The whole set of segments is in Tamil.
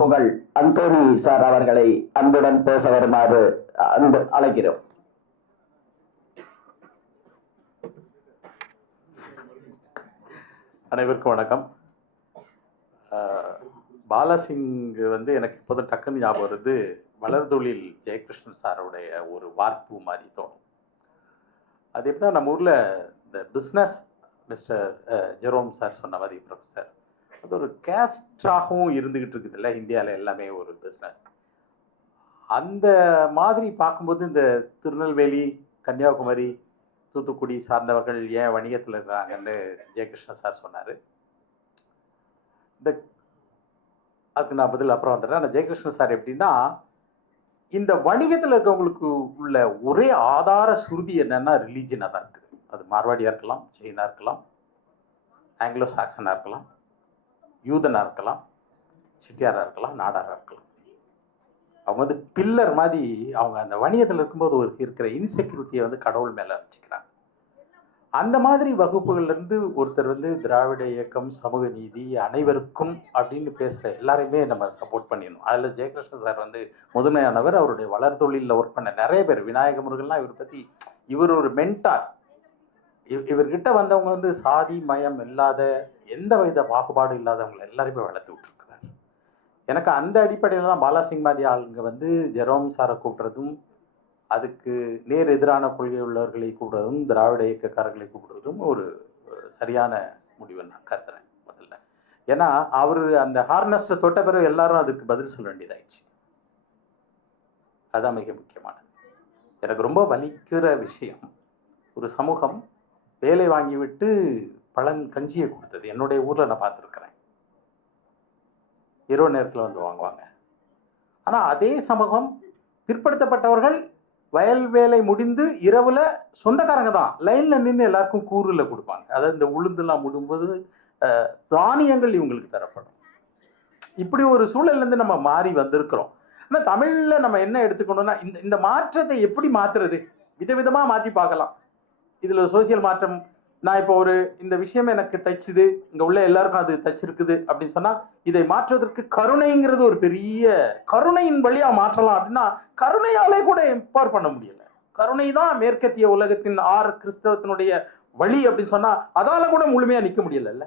புகழ் அந்தோனி சார் அவர்களை அன்புடன் பேச வருமாறு அன்பு அழைக்கிறோம். அனைவருக்கும் வணக்கம். ஆஹ் பாலாசிங் வந்து எனக்கு இப்போதும் டக்குன்னு ஞாபகம் வருது. வளர்தொழில் ஜெயகிருஷ்ணன் சாருடைய ஒரு வார்ப்பு மாதிரி தோணும். அது எப்படின்னா நம்ம ஊரில் இந்த பிஸ்னஸ் மிஸ்டர் ஜெரோம் சார் சொன்ன மாதிரி ப்ரொஃபஸர் அது ஒரு கேஸ்டாகவும் இருந்துகிட்டு இருக்குதுல்ல இந்தியாவில் எல்லாமே ஒரு பிஸ்னஸ் அந்த மாதிரி பார்க்கும்போது இந்த திருநெல்வேலி கன்னியாகுமரி தூத்துக்குடி சார்ந்தவர்கள் ஏன் வணிகத்தில் இருக்கிறாங்கன்னு ஜெயகிருஷ்ணன் சார் சொன்னார். இந்த அதுக்கு நான் பதில் அப்புறம் வந்துடுறேன். ஆனால் ஜெயகிருஷ்ணன் சார் எப்படின்னா இந்த வணிகத்தில் இருக்கவங்களுக்கு உள்ள ஒரே ஆதார சுருதி என்னென்னா ரிலீஜனாக தான் இருக்குது. அது மார்வாடியாக இருக்கலாம் ஜெயினாக இருக்கலாம் ஆங்கிலோ சாக்சனாக இருக்கலாம். யூதனாக இருக்கலாம் செட்டியாராக இருக்கலாம் நாடாராக இருக்கலாம். அவங்க வந்து பில்லர் மாதிரி அவங்க அந்த வணிகத்தில் இருக்கும்போது ஒரு இருக்கிற இன்செக்யூரிட்டியை வந்து கடவுள் மேலே வச்சுக்கிறாங்க. அந்த மாதிரி வகுப்புகள்லேருந்து ஒருத்தர் வந்து திராவிட இயக்கம் சமூக நீதி அனைவருக்கும் அப்படின்னு பேசுகிற எல்லாரையுமே நம்ம சப்போர்ட் பண்ணிடணும். அதில் ஜெயகிருஷ்ணன் சார் வந்து முதன்மையானவர் அவருடைய வளர்தொழிலில் ஒர்க் பண்ண நிறைய பேர் விநாயக முருகன்லாம் இவர் பற்றி இவர் ஒரு மென்டார் இவர்கிட்ட வந்தவங்க வந்து சாதி மயம் இல்லாத எந்த வித பாகுபாடும் இல்லாதவங்களை எல்லாருமே வளர்த்து விட்டுருக்குறாரு. எனக்கு அந்த அடிப்படையில் தான் பாலாசிங் மாதிரி ஆளுங்க வந்து ஜெரோம் சாரை கூப்பிட்றதும் அதுக்கு நேர் எதிரான கொள்கை உள்ளவர்களை கூப்பிடுறதும் திராவிட இயக்கக்காரர்களை கூப்பிடுறதும் ஒரு சரியான முடிவு நான் கருதுறேன் முதல்ல. ஏன்னா அவர் அந்த ஹார்னஸ்ட்டை தொட்ட பிறகு எல்லாரும் அதுக்கு பதில் சொல்ல வேண்டியதாயிடுச்சு. அதான் மிக முக்கியமானது. எனக்கு ரொம்ப வலிக்கிற விஷயம் ஒரு சமூகம் வேலை வாங்கிவிட்டு பழன் கஞ்சியை கொடுத்தது. என்னுடைய ஊர்ல நான் பார்த்துருக்கிறேன். இரவு நேரத்தில் வந்து வாங்குவாங்க. ஆனால் அதே சமூகம் பிற்படுத்தப்பட்டவர்கள் வயல் வேலை முடிந்து இரவுல சொந்தக்காரங்க தான். லைன்ல நின்று எல்லாருக்கும் கூறுல கொடுப்பாங்க. அதாவது இந்த உளுந்துலாம் முடும்போது தானியங்கள் இவங்களுக்கு தரப்படும். இப்படி ஒரு சூழல்ல இருந்து நம்ம மாறி வந்திருக்கிறோம். ஆனால் தமிழில் நம்ம என்ன எடுத்துக்கணும்னா இந்த இந்த மாற்றத்தை எப்படி மாற்றுறது விதவிதமாக மாற்றி பார்க்கலாம். இதில் சோசியல் மாற்றம் நான் இப்போ ஒரு இந்த விஷயம் எனக்கு தைச்சுது இங்க உள்ள எல்லாருக்கும் அது தைச்சிருக்குது அப்படின்னு சொன்னா இதை மாற்றுவதற்கு கருணைங்கிறது ஒரு பெரிய கருணையின் வழியா மாற்றலாம் அப்படின்னா கருணையாலே கூட எம்பவர் பண்ண முடியல. கருணை தான் மேற்கத்திய உலகத்தின் ஆறு கிறிஸ்தவத்தினுடைய வழி அப்படின்னு சொன்னா அதால கூட முழுமையா நிக்க முடியல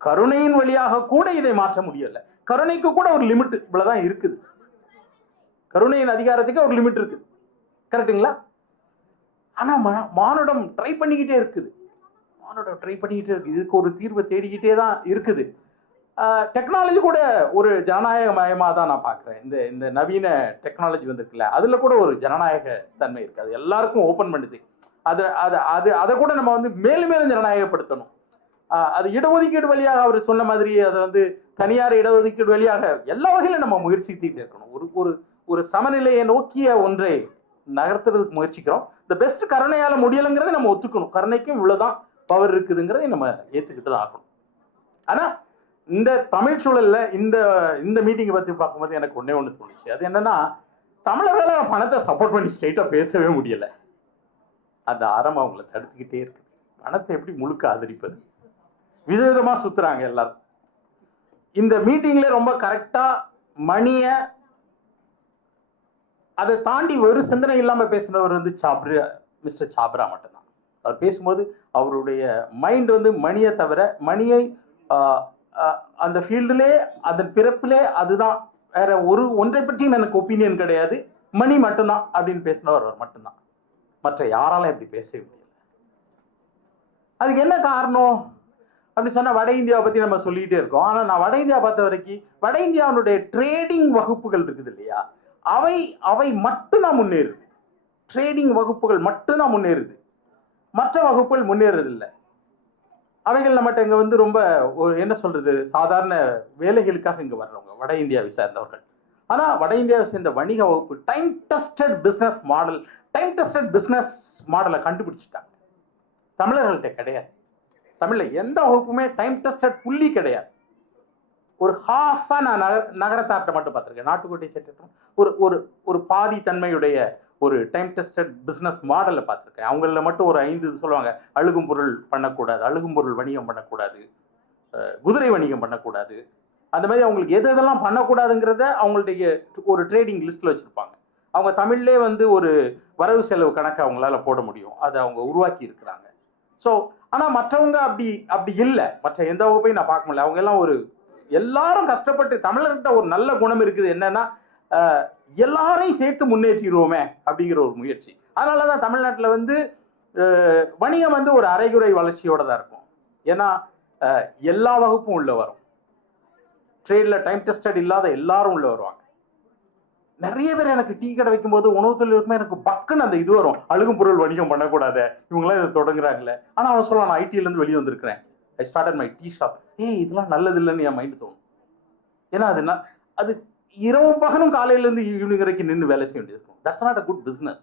கருணையின் வழியாக கூட இதை மாற்ற முடியல. கருணைக்கு கூட ஒரு லிமிட் இவ்வளவுதான் இருக்குது. கருணையின் அதிகாரத்துக்கு ஒரு லிமிட் இருக்குது. கரெக்ட்டுங்களா? ஆனால் மா- மானுடம் ட்ரை பண்ணிக்கிட்டே இருக்குது. மானுடம் ட்ரை பண்ணிக்கிட்டே இருக்குது இதுக்கு ஒரு தீர்வை தேடிக்கிட்டே தான் இருக்குது. டெக்னாலஜி கூட ஒரு ஜனநாயக மயமாக தான் நான் பார்க்குறேன். இந்த இந்த நவீன டெக்னாலஜி வந்திருக்குல்ல அதில் கூட ஒரு ஜனநாயக தன்மை இருக்குது அது எல்லாருக்கும் ஓப்பன் பண்ணுது. அது அது அது அதை கூட நம்ம வந்து மேலும் மேலும் ஜனநாயகப்படுத்தணும். அது இடஒதுக்கீடு வழியாக அவர் சொன்ன மாதிரி அதை வந்து தனியார் இடஒதுக்கீடு வழியாக எல்லா வகையிலும் நம்ம முயற்சித்துக்கிட்டே இருக்கணும். ஒரு ஒரு ஒரு சமநிலையை நோக்கிய ஒன்றை நகர்த்துறதுக்கு முயற்சிக்கிறோம். இந்த பெஸ்ட் கருணையால முடியலைங்கிறத நம்ம ஒத்துக்கணும். கருணைக்கும் இவ்வளவுதான் பவர் இருக்குதுங்கிறதை நம்ம ஏத்துக்கிட்டு தான் ஆகணும். ஆனா இந்த தமிழ் சூழல்ல இந்த இந்த மீட்டிங்கை பத்தி பார்க்கும்போது எனக்கு ஒன்னே ஒண்ணு தோணுச்சு. அது என்னன்னா தமிழர்கள பணத்தை சப்போர்ட் பண்ணி ஸ்ட்ரைட்டா பேசவே முடியல. அந்த அறம் அவங்கள தடுத்துக்கிட்டே இருக்கு. பணத்தை எப்படி முழுக்க ஆதரிப்பது? விதவிதமா சுத்துறாங்க எல்லாரும். இந்த மீட்டிங்ல ரொம்ப கரெக்டா மணியை அதை தாண்டி ஒரு சிந்தனை இல்லாம பேசுனவர் வந்து சாப்ரா மிஸ்டர் சாப்ரா மட்டும்தான். அவர் பேசும்போது அவருடைய மைண்ட் வந்து மணியை தவிர மணியை அந்த ஃபீல்டிலே அதன் பிறப்பிலே அதுதான். வேற ஒரு ஒன்றை பற்றியும் எனக்கு ஒப்பீனியன் கிடையாது. மணி மட்டும்தான் அப்படின்னு பேசினவர் அவர் மட்டும்தான். மற்ற யாராலும் இப்படி பேசவே முடியல. அதுக்கு என்ன காரணம்? அப்படின்னு சொன்னால் வட இந்தியாவை பற்றி நம்ம சொல்லிகிட்டே இருக்கோம். ஆனால் நான் வட இந்தியா பார்த்த வரைக்கும் வட இந்தியாவுடைய ட்ரேடிங் வகுப்புகள் இருக்குது இல்லையா? அவை அவை மட்டும்தான் முன்னேறுது. ட்ரேடிங் வகுப்புகள் மட்டும்தான் முன்னேறுது. மற்ற வகுப்புகள் முன்னேறதில்லை. அவைகள் நம்மகிட்ட இங்கே வந்து ரொம்ப என்ன சொல்றது சாதாரண வேலைகளுக்காக இங்கே வர்றவங்க வட இந்தியாவை சேர்ந்தவர்கள். ஆனால் வட இந்தியாவை சேர்ந்த வணிக வகுப்பு time tested business model time tested business மாடலை கண்டுபிடிச்சிட்டாங்க. தமிழர்கள்ட்ட கிடையாது. தமிழில் எந்த வகுப்புமே டைம் டெஸ்டட் ஃபுல்லி கிடையாது. ஒரு ஹாஃபா நான் நக நகரத்தார்ட்ட மட்டும் பார்த்துருக்கேன். நாட்டுக்கோட்டை சட்டம் ஒரு ஒரு ஒரு பாதி தன்மையுடைய ஒரு டைம் டெஸ்டட் பிஸ்னஸ் மாடலை பார்த்துருக்கேன். அவங்கள மட்டும் ஒரு ஐந்து இது சொல்லுவாங்க. அழுகும் பொருள் பண்ணக்கூடாது அழுகும் பொருள் வணிகம் பண்ணக்கூடாது குதிரை வணிகம் பண்ணக்கூடாது. அந்த மாதிரி அவங்களுக்கு எது எதெல்லாம் பண்ணக்கூடாதுங்கிறத அவங்களுடைய ஒரு ட்ரேடிங் லிஸ்ட்டில் வச்சுருப்பாங்க. அவங்க தமிழ்லே வந்து ஒரு வரவு செலவு கணக்கு அவங்களால போட முடியும். அதை அவங்க உருவாக்கி இருக்கிறாங்க. ஸோ ஆனால் மற்றவங்க அப்படி அப்படி இல்லை. மற்ற எந்த வகுப்பையும் நான் பார்க்க முடியல. அவங்க எல்லாம் ஒரு எல்லாரும் கஷ்டப்பட்டு தமிழர்கிட்ட ஒரு நல்ல குணம் இருக்குது என்னன்னா எல்லாரையும் சேர்த்து முன்னேற்றிடுவோமே அப்படிங்கிற ஒரு முயற்சி. அதனால தான் தமிழ்நாட்டில் வந்து வணிகம் வந்து ஒரு அரைகுறை வளர்ச்சியோட தான் இருக்கும். ஏன்னா எல்லா வகுப்பும் உள்ள வரும். ட்ரெயினில் டைம் டெஸ்டட் இல்லாத எல்லாரும் உள்ள வருவாங்க. நிறைய பேர் எனக்கு டீ கடை வைக்கும்போது உணவு தொழிலுக்குமே எனக்கு பக்குன்னு அந்த இது வரும். அழுகும் பொருள் வணிகம் பண்ணக்கூடாது. இவங்களாம் இதை தொடங்குறாங்களே. ஆனால் அவன் சொல்லலாம் நான் ஐடியிலேருந்து வெளியே வந்திருக்கிறேன். I started my tea shop ஏய் இதெல்லாம் நல்லது இல்லைன்னு என் மைண்டு தோணும். ஏன்னா அது என்ன அது இரவும் பகலும் காலையிலேருந்து ஈவினிங் வரைக்கும் நின்று வேலை செய்ய வேண்டியது இருக்கும். That's not a good business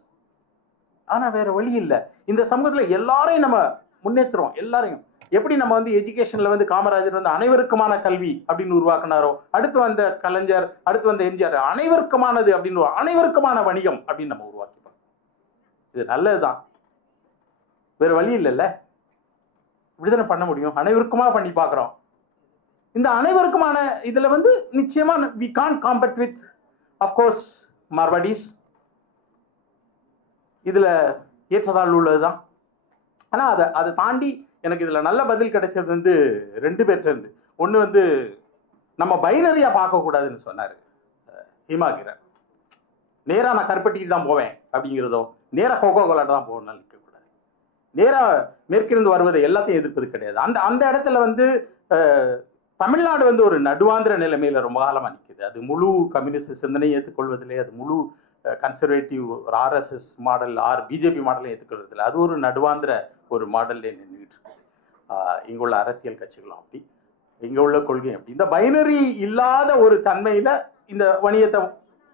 ஆனால் வேற வழி இல்லை. இந்த சமூகத்தில் எல்லாரையும் நம்ம முன்னேற்றுறோம் எல்லாரையும். எப்படி நம்ம வந்து எஜுகேஷன்ல வந்து காமராஜர் வந்து அனைவருக்குமான கல்வி அப்படின்னு உருவாக்குனாரோ அடுத்து வந்த கலைஞர் அடுத்து வந்த எம்ஜிஆர் அனைவருக்குமானது அப்படின்னு அனைவருக்குமான வணிகம் அப்படின்னு நம்ம உருவாக்கிப்போம் இது நல்லதுதான். வேற வழி இல்லைல்ல. விடுதலை பண்ண முடியும். அனைவருக்குமா பண்ணி பார்க்குறோம். இந்த அனைவருக்குமான இதில் வந்து நிச்சயமாக we can compete with of course Marwaris இதுல உள்ளது தான் ஆனால் அதை அதை தாண்டி எனக்கு இதில் நல்ல பதில் கிடைச்சது வந்து ரெண்டு பேர்ட்ட ஒன்று வந்து நம்ம பைனரியாக பார்க்கக்கூடாதுன்னு சொன்னார் ஹிமாகிரன் நேராக நான் கருப்பட்டிக்கு தான் போவேன் அப்படிங்கிறதோ நேராக கோகோ கோலாட்ட தான் போகணும்னு நேராக மேற்கிருந்து வருவதை எல்லாத்தையும் எதிர்ப்பது கிடையாது. அந்த அந்த இடத்துல வந்து தமிழ்நாடு வந்து ஒரு நடுவாந்திர நிலைமையில ரொம்ப காலமாக நிற்குது அது முழு கம்யூனிஸ்ட் சிந்தனையை ஏற்றுக்கொள்வதில்லை. அது முழு கன்சர்வேட்டிவ் ஒரு ஆர்எஸ்எஸ் மாடல் ஆர் பிஜேபி மாடலையும் ஏற்றுக்கொள்வதில்லை. அது ஒரு நடுவாந்திர ஒரு மாடல்ல நின்றுட்டு இருக்குது ஆஹ் இங்குள்ள அரசியல் கட்சிகளும் அப்படி இங்கே உள்ள கொள்கை அப்படி. இந்த பைனரி இல்லாத ஒரு தன்மையில் இந்த வணிகத்தை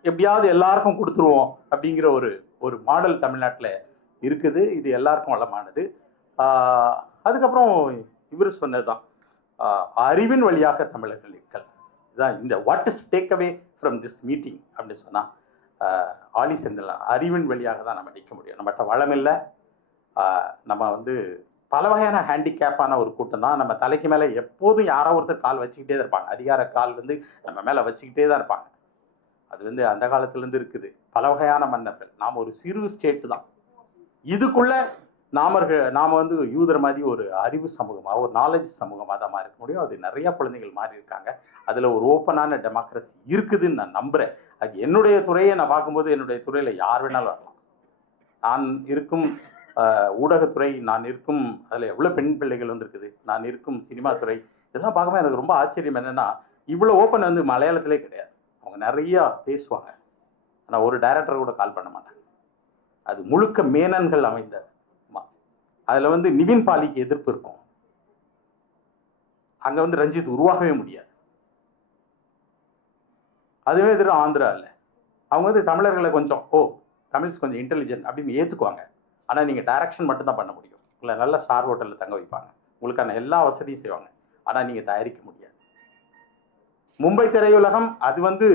எப்படியாவது எல்லாருக்கும் கொடுத்துருவோம் அப்படிங்கிற ஒரு ஒரு மாடல் தமிழ்நாட்டில் இருக்குது. இது எல்லாருக்கும் வளமானது. அதுக்கப்புறம் இவர் சொன்னதுதான். அறிவின் வழியாக தமிழர்கள் இருக்கல் இதுதான் இந்த what is take away from this meeting அப்படின்னு சொன்னால் ஆலி செந்தில் அறிவின் வழியாக தான் நம்ம நிற்க முடியும். நம்மகிட்ட வளம் இல்லை. நம்ம வந்து பல வகையான ஹேண்டிகேப்பான ஒரு கூட்டம் தான். நம்ம தலைக்கு மேலே எப்போதும் யாரோ ஒருத்தர் கால் வச்சுக்கிட்டே தான் இருப்பாங்க. அதிகார கால் வந்து நம்ம மேலே வச்சுக்கிட்டே தான் இருப்பாங்க. அது வந்து அந்த காலத்துலேருந்து இருக்குது. பல வகையான மன்னர்கள். நாம் ஒரு சிறு ஸ்டேட்டு தான். இதுக்குள்ள நாமர்கள் நாம வந்து யூதர் மாதிரி ஒரு அறிவு சமூகமாக ஒரு நாலேஜ் சமூகமாக தான் இருக்க முடியும். அது நிறைய குழந்தைகள் மாறி இருக்காங்க அதில் ஒரு ஓப்பனான டெமோக்ரஸி இருக்குதுன்னு நான் நம்புறேன். அது என்னுடைய துறையை நான் பார்க்கும்போது என்னுடைய துறையில் யார் வேணாலும் வரலாம். நான் இருக்கும் ஊடகத்துறை நான் இருக்கும் அதில் எவ்வளோ பெண் பிள்ளைகள் வந்திருக்குது நான் இருக்கும் சினிமா துறை இதெல்லாம் பார்க்கும்போது எனக்கு ரொம்ப ஆச்சரியம் என்னென்னா இவ்வளோ ஓப்பன் வந்து மலையாளத்திலே கிடையாது. அவங்க நிறையா பேசுவாங்க. ஆனால் ஒரு டைரக்டர் கூட கால் பண்ண மாட்டாங்க. அது முழுக்க மேனன்கள் அமைந்த அதில் வந்து நிவின் பாலிக்கு எதிர்ப்பு இருக்கும். அங்கே வந்து ரஞ்சித் உருவாகவே முடியாது. அதுவே எதிர ஆந்திரா இல்லை அவங்க வந்து தமிழர்களை கொஞ்சம் ஓ தமிழ்ஸ் கொஞ்சம் இன்டெலிஜென்ட் அப்படின்னு ஏற்றுக்குவாங்க ஆனால் நீங்கள் டைரக்ஷன் மட்டும்தான் பண்ண முடியும். உங்களை நல்ல ஸ்டார் ஹோட்டலில் தங்க வைப்பாங்க. உங்களுக்கான எல்லா வசதியும் செய்வாங்க. ஆனால் நீங்கள் தயாரிக்க முடியாது. மும்பை திரையுலகம் அது வந்து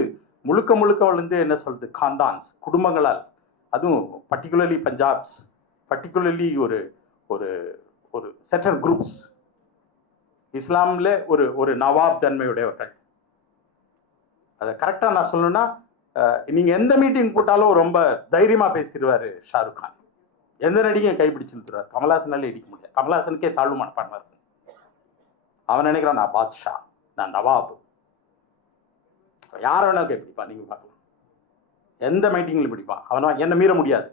முழுக்க முழுக்க வந்து என்ன சொல்றது? காந்தான்ஸ். குடும்பங்களால் அதுவும் பர்டிகுலர்லி பஞ்சாப்ஸ் பர்டிகுலர்லி ஒரு ஒரு ஒரு செட்டர் குரூப்ஸ் இஸ்லாமில் ஒரு ஒரு நவாப் தன்மையுடையவர்கள் அதை கரெக்டாக நான் சொல்லணும்னா நீங்கள் எந்த மீட்டிங் போட்டாலும் ரொம்ப தைரியமாக பேசிடுவார் ஷாருக் கான். எந்த நடிகையும் கைப்பிடிச்சு நிறுத்துறாரு கமல்ஹாசனாலே இடிக்க முடியாது. கமல்ஹாசனுக்கே தாழ்வு மனப்பான்மை இருக்கும். அவன் நினைக்கிறான் நான் பாத்ஷா நான் நவாப். யார் வேணாலும் கைப்பிடிப்பான் நீங்க பார்க்கலாம். எந்த மீட்டிங்ல பிடிப்பான் அவனா என்ன மீற முடியாது.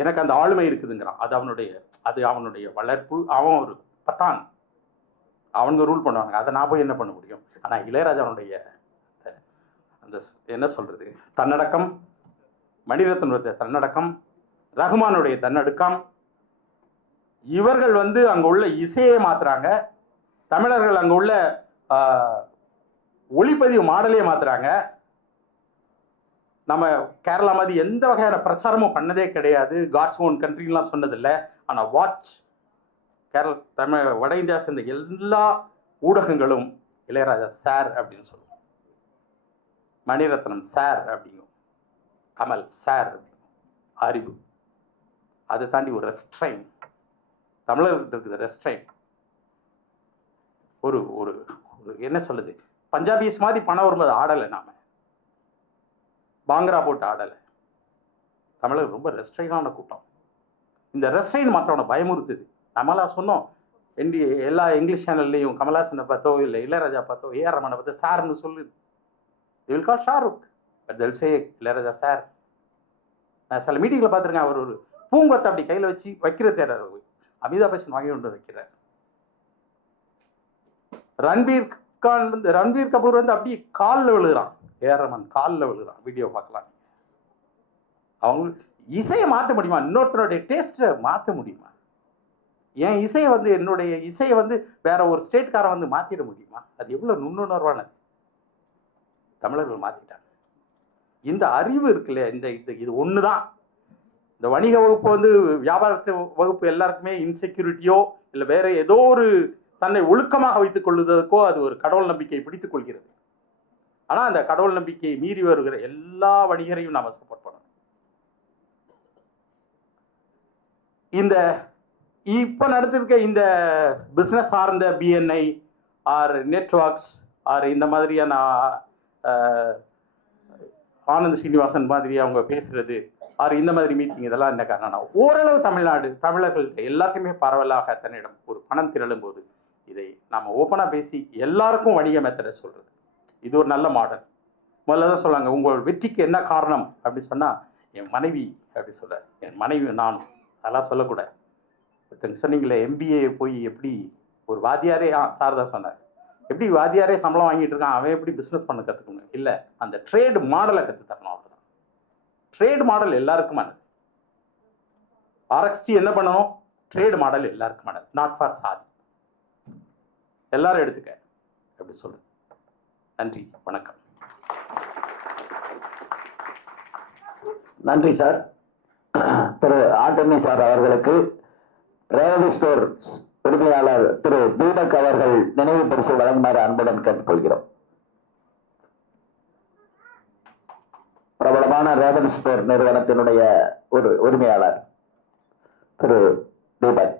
எனக்கு அந்த ஆளுமை இருக்குதுங்கிறான். அது அவனுடைய அது அவனுடைய வளர்ப்பு. அவன் ஒரு பத்தான். அவனுங்க ரூல் பண்ணுவாங்க. அதை நான் போய் என்ன பண்ண முடியும்? ஆனால் இளையராஜாவுடைய அந்த என்ன சொல்றது? தன்னடக்கம் மணிரத்னுடைய தன்னடக்கம் ரகுமானுடைய தன்னடக்கம். இவர்கள் வந்து அங்கே உள்ள இசையை மாத்துறாங்க. தமிழர்கள் அங்கே உள்ள ஒளிப்பதிவு மாடலே மாத்துறாங்க. நம்ம கேரளா மாதிரி எந்த வகையான பிரச்சாரமும் பண்ணதே கிடையாது. காட்ஸ் ஓன் கண்ட்ரிலாம் சொன்னதில்லை. ஆனால் வாட்ச் கேரள தமிழ் வட இந்தியா சேர்ந்த எல்லா ஊடகங்களும் இளையராஜா சார் அப்படின்னு சொல்லுவோம். மணிரத்னம் சார் அப்படிங்கும். கமல் சார் அறிவு அதை தாண்டி ஒரு ரெஸ்ட்ரைன் தமிழர்கிட்ட இருக்குது ரெஸ்ட்ரைன் ஒரு ஒரு என்ன சொல்லுது பஞ்சாபிஸ் மாதிரி பணம் வரும்போது ஆடலை நாம. பாங்கரா போட்டு ஆடலை. தமிழர் ரொம்ப ரெஸ்ட்ரைனான கூட்டம். இந்த ரெஸ்ட்ரைன் மற்றவனை பயமுறுத்துது. நம்மளா சொன்னோம் என்டி எல்லா இங்கிலீஷ் சேனல்லையும் கமலாசனை பார்த்தோ இல்லை இளையராஜா பார்த்தோ ஏஆர் ரமனை பார்த்தோ சார்னு சொல்லுது will call Shahrukh but they'll say Ilaiyaraaja sir. நான் சில மீட்டிங்கில் பார்த்துருக்கேன் அவர் ஒரு பூங்கொத்தை அப்படி கையில் வச்சு வைக்கிற தேர்றாரு அமிதாப் பச்சன் வாங்கி கொண்டு வைக்கிறார். ரன்பீர் கான் வந்து ரன்பீர் கபூர் வந்து அப்படியே காலில் விழுகிறான். ஏரமன் காலில் விழுகிறான். வீடியோ பார்க்கலாம். அவங்க இசையை மாற்ற முடியுமா? இன்னொருத்தனுடைய டேஸ்ட்டை மாற்ற முடியுமா? என் இசையை வந்து என்னுடைய இசையை வந்து வேற ஒரு ஸ்டேட்காரன் வந்து மாற்றிட முடியுமா? அது எவ்வளோ நுண்ணுணர்வானது. தமிழர்கள் மாற்றிட்டாங்க இந்த அறிவு இருக்குல்ல இந்த இது இது ஒன்று தான் இந்த வணிக வகுப்பு வந்து வியாபாரத்து வகுப்பு எல்லாருக்குமே இன்செக்யூரிட்டியோ இல்லை வேற ஏதோ ஒரு தன்னை ஒழுக்கமாக வைத்துக் கொள்வதற்கோ அது ஒரு கடவுள் நம்பிக்கையை பிடித்துக் கொள்கிறது. ஆனால் அந்த கடவுள் நம்பிக்கையை மீறி வருகிற எல்லா வணிகரையும் நாம் சப்போர்ட் பண்ணணும். இந்த இப்போ நடத்திருக்க இந்த பிஸ்னஸ் சார்ந்த பிஎன்ஐ ஆர் நெட்ஒர்க்ஸ் ஆர் இந்த மாதிரியான ஆனந்த் சீனிவாசன் மாதிரி அவங்க பேசுறது ஆர் இந்த மாதிரி மீட்டிங் இதெல்லாம் என்ன காரணம்னா ஓரளவு தமிழ்நாடு தமிழர்கள் எல்லாத்தையுமே பரவலாக தன்னிடம் ஒரு பணம் திரளும் போது இதை நாம் ஓப்பனாக பேசி எல்லாருக்கும் வணிக மெத்தடை சொல்கிறது இது ஒரு நல்ல மாடல். முதல்ல தான் சொல்லுவாங்க உங்கள் வெற்றிக்கு என்ன காரணம்? அப்படி சொன்னால் என் மனைவி அப்படி சொல்ல என் மனைவி நானும். அதெல்லாம் சொல்லக்கூடாது ஒருத்தங்க சொன்னீங்களே எம்பிஏ போய் எப்படி ஒரு வாத்தியாரே ஆ சார் தான் சொன்னார். எப்படி வாத்தியாரே சம்பளம் வாங்கிட்டு இருக்கான்? அவன் எப்படி பிஸ்னஸ் பண்ண கற்றுக்கணும் இல்லை அந்த ட்ரேடு மாடலை கற்றுத்தரணும் அவ்வளோதான் ட்ரேடு மாடல் எல்லாருக்குமானது ஆர்எக்ஸ்டி என்ன பண்ணணும்? ட்ரேடு மாடல் எல்லாருக்குமானது நாட் ஃபார் சாதி. எல்லாரும் எடுத்துக்க. அப்படி சொல்லுங்க நன்றி வணக்கம். நன்றி சார் திரு ஆண்டனி சார் அவர்களுக்கு ரேவதி ஸ்டோர் உரிமையாளர் திரு தீபக் அவர்கள் நினைவு பரிசு வழங்குமாறு அன்புடன் கேட்டுக்கொள்கிறோம். பிரபலமான ரேவதி ஸ்டோர் நிறுவனத்தினுடைய ஒரு உரிமையாளர் திரு தீபக்.